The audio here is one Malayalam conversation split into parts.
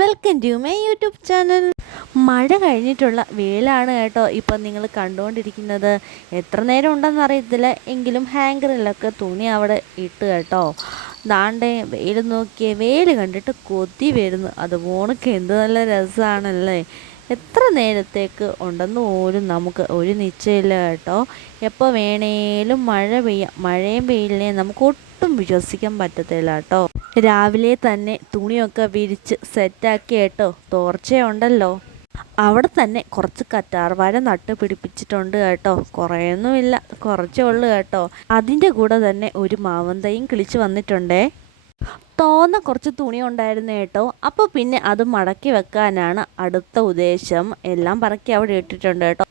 Welcome to my YouTube channel. മഴ കഴിഞ്ഞിട്ടുള്ള വേലാണ് കേട്ടോ ഇപ്പം നിങ്ങൾ കണ്ടുകൊണ്ടിരിക്കുന്നത് എത്ര നേരം ഉണ്ടെന്ന് അറിയത്തില്ല. എങ്കിലും ഹാങ്കറിലൊക്കെ തുണി അവിടെ ഇട്ട് കേട്ടോ. ദാണ്ടേ വെയിൽ നോക്കിയ വെയിൽ കണ്ടിട്ട് കൊതി വരുന്നു. അത് പോണക്ക് എന്ത് നല്ല രസമാണല്ലേ എത്ര നേരത്തേക്ക് ഉണ്ടെന്ന് പോലും നമുക്ക് ഒരു നിശ്ചയമില്ല കേട്ടോ. എപ്പോൾ വേണേലും മഴ പെയ്യാം. മഴയും വെയിലിനെയും നമുക്ക് ഒട്ടും വിശ്വസിക്കാൻ പറ്റത്തില്ല കേട്ടോ. രാവിലെ തന്നെ തുണിയൊക്കെ വിരിച്ച് സെറ്റാക്കി കേട്ടോ. തോർച്ചയുണ്ടല്ലോ. അവിടെ തന്നെ കുറച്ച് കറ്റാർവാഴ നട്ട് പിടിപ്പിച്ചിട്ടുണ്ട് കേട്ടോ. കുറേയൊന്നുമില്ല. കുറച്ചേ ഉള്ളൂ കേട്ടോ. അതിന്റെ കൂടെ തന്നെ ഒരു മാവന്തയും കിളിച്ച് വന്നിട്ടുണ്ടേ. തോന്ന കുറച്ച് തുണി ഉണ്ടായിരുന്നു കേട്ടോ. അപ്പോൾ പിന്നെ അത് മടക്കി വെക്കാനാണ് അടുത്ത ഉദ്ദേശം. എല്ലാം പറക്കി അവിടെ ഇട്ടിട്ടുണ്ട് കേട്ടോ.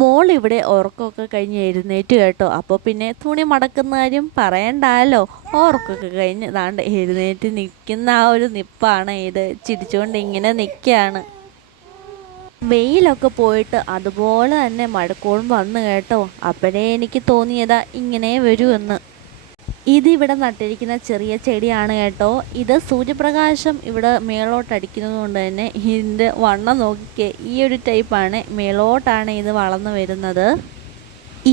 മോൾ ഇവിടെ ഉറക്കമൊക്കെ കഴിഞ്ഞ് എഴുന്നേറ്റ് കേട്ടോ. അപ്പോൾ പിന്നെ തുണി മടക്കുന്ന കാര്യം പറയണ്ടല്ലോ ഉറക്കമൊക്കെ കഴിഞ്ഞ് ദാണ്ട് എഴുന്നേറ്റ് നിൽക്കുന്ന ആ ഒരു നിപ്പാണ് ഇത്. ചിരിച്ചുകൊണ്ട് ഇങ്ങനെ നിൽക്കുകയാണ് വെയിലൊക്കെ പോയിട്ട് അതുപോലെ തന്നെ മഴക്കോളും വന്നു കേട്ടോ. അപ്പോഴേ എനിക്ക് തോന്നിയതാ ഇങ്ങനെ വരുമെന്ന്. ഇതിവിടെ നട്ടിരിക്കുന്ന ചെറിയ ചെടിയാണ് കേട്ടോ. ഇത് സൂര്യപ്രകാശം ഇവിടെ മേളോട്ട് അടിക്കുന്നത് കൊണ്ട് തന്നെ ഇതിന്റെ വണ്ണം നോക്കിക്കേ ഈ ഒരു ടൈപ്പാണ് മേളോട്ടാണ് ഇത് വളർന്നു വരുന്നത്.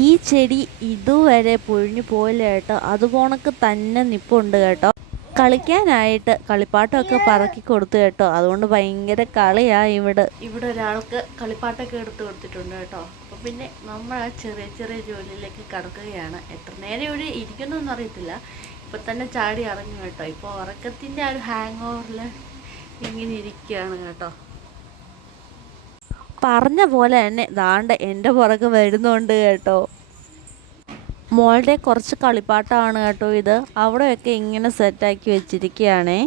ഈ ചെടി ഇതുവരെ പൊഴിഞ്ഞു പോയില്ല കേട്ടോ. അതുപോണക്ക് തന്നെ നിപ്പുണ്ട് കേട്ടോ. കളിക്കാനായിട്ട് കളിപ്പാട്ടമൊക്കെ പറക്കി കൊടുത്തു കേട്ടോ. അതുകൊണ്ട് ഭയങ്കര കളിയാ ഇവിടെ. ഇവിടെ ഒരാൾക്ക് കളിപ്പാട്ടൊക്കെ എടുത്ത് കൊടുത്തിട്ടുണ്ട് കേട്ടോ. അപ്പോൾ പിന്നെ നമ്മൾ ആ ചെറിയ ചെറിയ ജോലിയിലേക്ക് കടക്കുകയാണ്. എത്ര നേരം ഇവിടെ ഇരിക്കുന്നു അറിയത്തില്ല. ഇപ്പം തന്നെ ചാടി ഇറങ്ങും കേട്ടോ. ഇപ്പോൾ ഉറക്കത്തിന്റെ ആ ഒരു ഹാങ് ഓവറിൽ ഇങ്ങനെ ഇരിക്കുകയാണ് കേട്ടോ. പറഞ്ഞ പോലെ തന്നെ ദാണ്ട എന്റെ പുറകെ വരുന്നുണ്ട് കേട്ടോ. മോളുടെ കുറച്ച് കളിപ്പാട്ടമാണ് കേട്ടോ ഇത്. അവിടെയൊക്കെ ഇങ്ങനെ സെറ്റാക്കി വെച്ചിരിക്കുകയാണേ.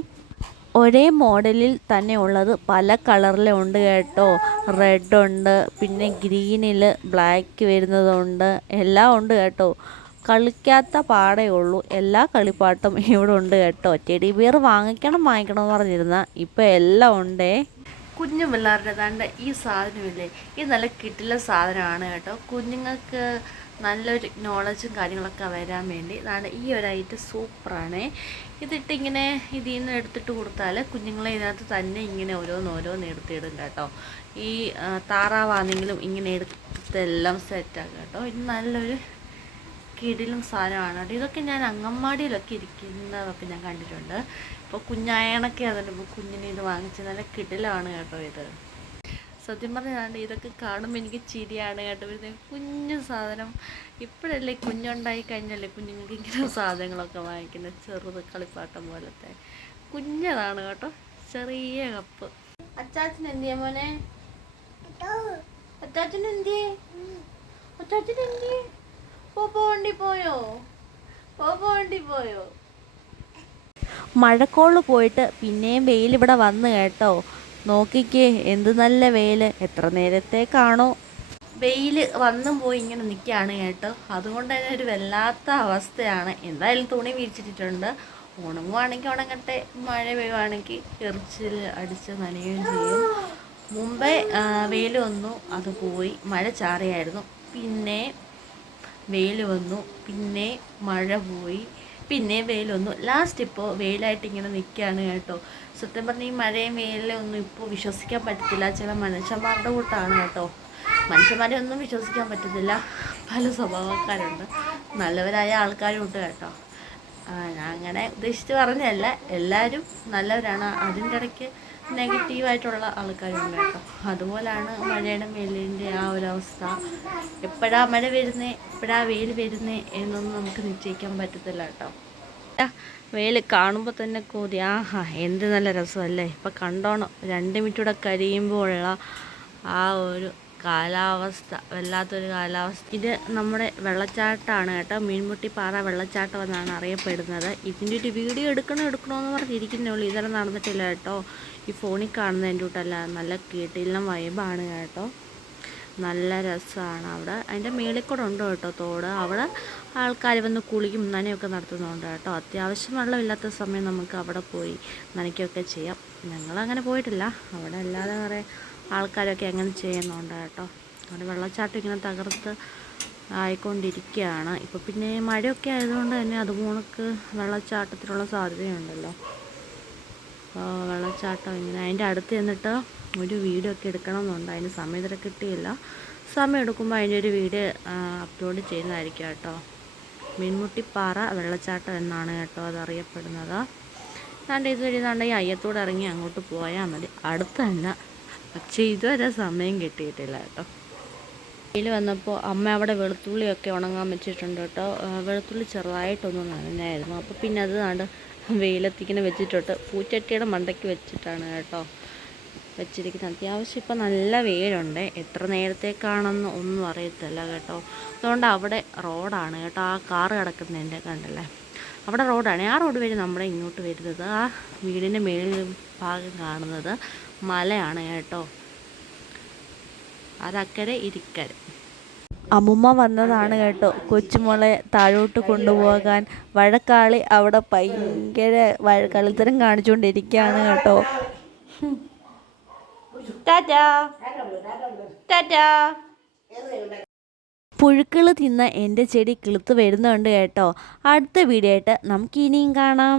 ഒരേ മോഡലിൽ തന്നെ ഉള്ളത് പല കളറിലും ഉണ്ട് കേട്ടോ. റെഡ് ഉണ്ട് പിന്നെ ഗ്രീനിൽ ബ്ലാക്ക് വരുന്നതുണ്ട്. എല്ലാം ഉണ്ട് കേട്ടോ. കളിക്കാത്ത പാടേ ഉള്ളൂ. എല്ലാ കളിപ്പാട്ടും ഇവിടെ ഉണ്ട് കേട്ടോ. ടെഡി ബിയർ വാങ്ങിക്കണം വാങ്ങിക്കണം എന്ന് പറഞ്ഞിരുന്ന ഇപ്പോൾ എല്ലാം ഉണ്ടേ. കുഞ്ഞു പിള്ളേരുടെ ദാണ്ട് ഈ സാധനമില്ലേ? ഇത് നല്ല കിട്ടില്ല സാധനമാണ് കേട്ടോ. കുഞ്ഞുങ്ങൾക്ക് നല്ലൊരു നോളജും കാര്യങ്ങളൊക്കെ വരാൻ വേണ്ടി അതാണ് ഈ ഒരു ഐറ്റം സൂപ്പറാണ്. ഇതിട്ട് ഇങ്ങനെ ഇതിൽ നിന്ന് എടുത്തിട്ട് കൊടുത്താൽ കുഞ്ഞുങ്ങളെ ഇതിനകത്ത് തന്നെ ഇങ്ങനെ ഓരോന്ന് ഓരോന്ന് എടുത്തിടും കേട്ടോ. ഈ താറാവാണെങ്കിലും ഇങ്ങനെ എടുത്തെല്ലാം സെറ്റാക്കാം കേട്ടോ. ഇത് നല്ലൊരു കിടിലും സാധനമാണ് കേട്ടോ. ഇതൊക്കെ ഞാൻ അങ്കൻവാടിയിലൊക്കെ ഇരിക്കുന്നതൊക്കെ ഞാൻ കണ്ടിട്ടുണ്ട്. ഇപ്പോൾ കുഞ്ഞായണൊക്കെ കുഞ്ഞിനെ കുഞ്ഞിന് ഇത് വാങ്ങിച്ച് നല്ല കിടിലാണ് കേട്ടോ ഇത്. സത്യം പറഞ്ഞാണ്ട് ഇതൊക്കെ കാണുമ്പോൾ എനിക്ക് ചിരിയാണ് കേട്ടോ വരുന്നത് കുഞ്ഞു സാധനം. ഇപ്പോഴല്ലേ കുഞ്ഞുണ്ടായി കഴിഞ്ഞല്ലേ കുഞ്ഞുങ്ങൾക്ക് ഇങ്ങനെ സാധനങ്ങളൊക്കെ വാങ്ങിക്കുന്നത് ചെറുത് കളിപ്പാട്ടം പോലത്തെ. കുഞ്ഞതാണ് കേട്ടോ. ചെറിയ കപ്പ്. അച്ചാച്ചൻ എന്തിയ മോനെ? അച്ചാച്ചൻ എന്തിയേ? അച്ചാച്ചൻ എന്തിയേ? പോ പോണ്ടി പോയോ? പോ പോണ്ടി പോയോ? മഴക്കോൾ പോയിട്ട് പിന്നെയും വെയിൽ ഇവിടെ വന്നു കേട്ടോ. നോക്കിക്കേ എന്ത് നല്ല വെയിൽ എത്ര നേരത്തേക്കാണോ? വെയിൽ വന്നും പോയി ഇങ്ങനെ നിൽക്കുകയാണ് കേട്ടോ. അതുകൊണ്ട് തന്നെ ഒരു വല്ലാത്ത അവസ്ഥയാണ്. എന്തായാലും തുണി വീഴ്ചിട്ടിട്ടുണ്ട് ഉണങ്ങുവാണെങ്കിൽ ഉണങ്ങട്ടെ. മഴ പെയ്യുവാണെങ്കിൽ എറിച്ചിൽ അടിച്ച് നനയുകയും ചെയ്യും. മുമ്പേ വെയിൽ വന്നു അത് പോയി. മഴ ചാറിയായിരുന്നു. പിന്നെ വെയിൽ വന്നു. പിന്നെ മഴ പോയി. പിന്നെ വെയിലൊന്നും. ലാസ്റ്റ് ഇപ്പോൾ വെയിലായിട്ട് ഇങ്ങനെ നിൽക്കുകയാണ് കേട്ടോ. സത്യം പറഞ്ഞാൽ ഈ മഴയും വെയിലും ഒന്നും ഇപ്പോൾ വിശ്വസിക്കാൻ പറ്റത്തില്ല. ചില മനുഷ്യന്മാരുടെ കൂട്ടാണ് കേട്ടോ. മനുഷ്യന്മാരെ ഒന്നും വിശ്വസിക്കാൻ പറ്റത്തില്ല. പല സ്വഭാവക്കാരുണ്ട്. നല്ലവരായ ആൾക്കാരും ഉണ്ട് കേട്ടോ. ഞാൻ അങ്ങനെ ഉദ്ദേശിച്ച് പറഞ്ഞല്ല എല്ലാവരും നല്ലവരാണ്. അതിന്റെ ഇടയ്ക്ക് നെഗറ്റീവായിട്ടുള്ള ആൾക്കാരുണ്ട് കേട്ടോ. അതുപോലാണ് മഴയുടെ മേലിന്റെ ആ ഒരു അവസ്ഥ. എപ്പോഴാ മഴ വരുന്നേ എപ്പോഴാ വെയിൽ വരുന്നേ എന്നൊന്നും നമുക്ക് നിശ്ചയിക്കാൻ പറ്റത്തില്ല കേട്ടോ. വെയിൽ കാണുമ്പോൾ തന്നെ കൊതി ആഹാ എന്ത് നല്ല രസമല്ലേ. ഇപ്പം കണ്ടോണം രണ്ട് മിനിറ്റ് കൂടെ കഴിയുമ്പോഴുള്ള ആ ഒരു കാലാവസ്ഥ വല്ലാത്തൊരു കാലാവസ്ഥ. ഇത് നമ്മുടെ വെള്ളച്ചാട്ടമാണ് കേട്ടോ. മീൻമുട്ടിപ്പാറ വെള്ളച്ചാട്ടം എന്നാണ് അറിയപ്പെടുന്നത്. ഇതിന്റെ ഒരു വീഡിയോ എടുക്കണോ എടുക്കണോ എന്ന് പറഞ്ഞിരിക്കുന്നേ ഉള്ളൂ. ഇതുവരെ നടന്നിട്ടില്ല കേട്ടോ. ഈ ഫോണിൽ കാണുന്നതിന്റെ കൂട്ടല്ല. നല്ല കീട്ടിലും വൈബാണ് കേട്ടോ. നല്ല രസമാണ് അവിടെ. അതിന്റെ മേളിൽ കൂടെ ഉണ്ട് കേട്ടോ തോട്. അവിടെ ആൾക്കാർ വന്ന് കുളിക്കും നനയൊക്കെ നടത്തുന്നുണ്ട് കേട്ടോ. അത്യാവശ്യം വെള്ളമില്ലാത്ത സമയം നമുക്ക് അവിടെ പോയി നനയ്ക്കുകയൊക്കെ ചെയ്യാം. ഞങ്ങളങ്ങനെ പോയിട്ടില്ല. അവിടെ അല്ലാതെ കുറേ ആൾക്കാരൊക്കെ അങ്ങനെ ചെയ്യുന്നുണ്ട് കേട്ടോ. അവിടെ വെള്ളച്ചാട്ടം ഇങ്ങനെ തകർത്ത് ആയിക്കൊണ്ടിരിക്കുകയാണ്. ഇപ്പോൾ പിന്നെ മഴയൊക്കെ ആയതുകൊണ്ട് തന്നെ അതുപോണക്ക് വെള്ളച്ചാട്ടത്തിനുള്ള സാധ്യതയുണ്ടല്ലോ. വെള്ളച്ചാട്ടം ഇങ്ങനെ അതിന്റെ അടുത്ത് ചെന്നിട്ട് ഒരു വീഡിയോ ഒക്കെ എടുക്കണമെന്നുണ്ട്. അതിന് സമയം ഇതുവരെ കിട്ടിയില്ല. സമയം എടുക്കുമ്പോൾ അതിന്റെ ഒരു വീഡിയോ അപ്ലോഡ് ചെയ്യുന്നതായിരിക്കും കേട്ടോ. മീൻമുട്ടിപ്പാറ വെള്ളച്ചാട്ടം എന്നാണ് കേട്ടോ അതറിയപ്പെടുന്നത്. അറിയപ്പെടുന്നത് ഇത് വഴി ഈ അയ്യത്തോടെ ഇറങ്ങി അങ്ങോട്ട് പോയാൽ മതി. അടുത്ത് തന്നെ പക്ഷേ ഇതുവരെ സമയം കിട്ടിയിട്ടില്ല കേട്ടോ. വെയിൽ വന്നപ്പോൾ അമ്മ അവിടെ വെളുത്തുള്ളിയൊക്കെ ഉണങ്ങാൻ വെച്ചിട്ടുണ്ട് കേട്ടോ. വെളുത്തുള്ളി ചെറുതായിട്ടൊന്ന് നനഞ്ഞായിരുന്നു. അപ്പോൾ പിന്നെ അത് കണ്ട് വെയിലത്തിങ്ങനെ വെച്ചിട്ടുണ്ട്. പൂച്ചട്ടിയുടെ മണ്ടയ്ക്ക് വെച്ചിട്ടാണ് കേട്ടോ വെച്ചിരിക്കുന്നത്. അത്യാവശ്യം ഇപ്പം നല്ല വെയിലുണ്ട്. എത്ര നേരത്തേക്കാണെന്ന് ഒന്നും അറിയത്തില്ല കേട്ടോ. അതുകൊണ്ട് അവിടെ റോഡാണ് കേട്ടോ. ആ കാറ് കിടക്കുന്നതിന്റെ കണ്ടല്ലേ? അവിടെ റോഡാണ്. ആ റോഡ് വഴി നമ്മുടെ ഇങ്ങോട്ട് വരുന്നത്. ആ വീടിന്റെ മേളിൽ ഭാഗം കാണുന്നത് മലയാണ് കേട്ടോ. അതക്കരെ ഇരിക്കരെ അമ്മുമ്മ വന്നതാണ് കേട്ടോ. കൊച്ചുമോളെ താഴോട്ട് കൊണ്ടുപോകാൻ. വഴക്കാളി അവിടെ ഭയങ്കര കളിത്തരം കാണിച്ചുകൊണ്ടിരിക്കുകയാണ് കേട്ടോ. ടാറ്റാ. ടാറ്റാ. പുഴുക്കൾ തിന്ന എന്റെ ചെടി കിളുത്ത് വരുന്നുണ്ട് കേട്ടോ. അടുത്ത വീഡിയോ ആയിട്ട് നമുക്ക് ഇനിയും കാണാം.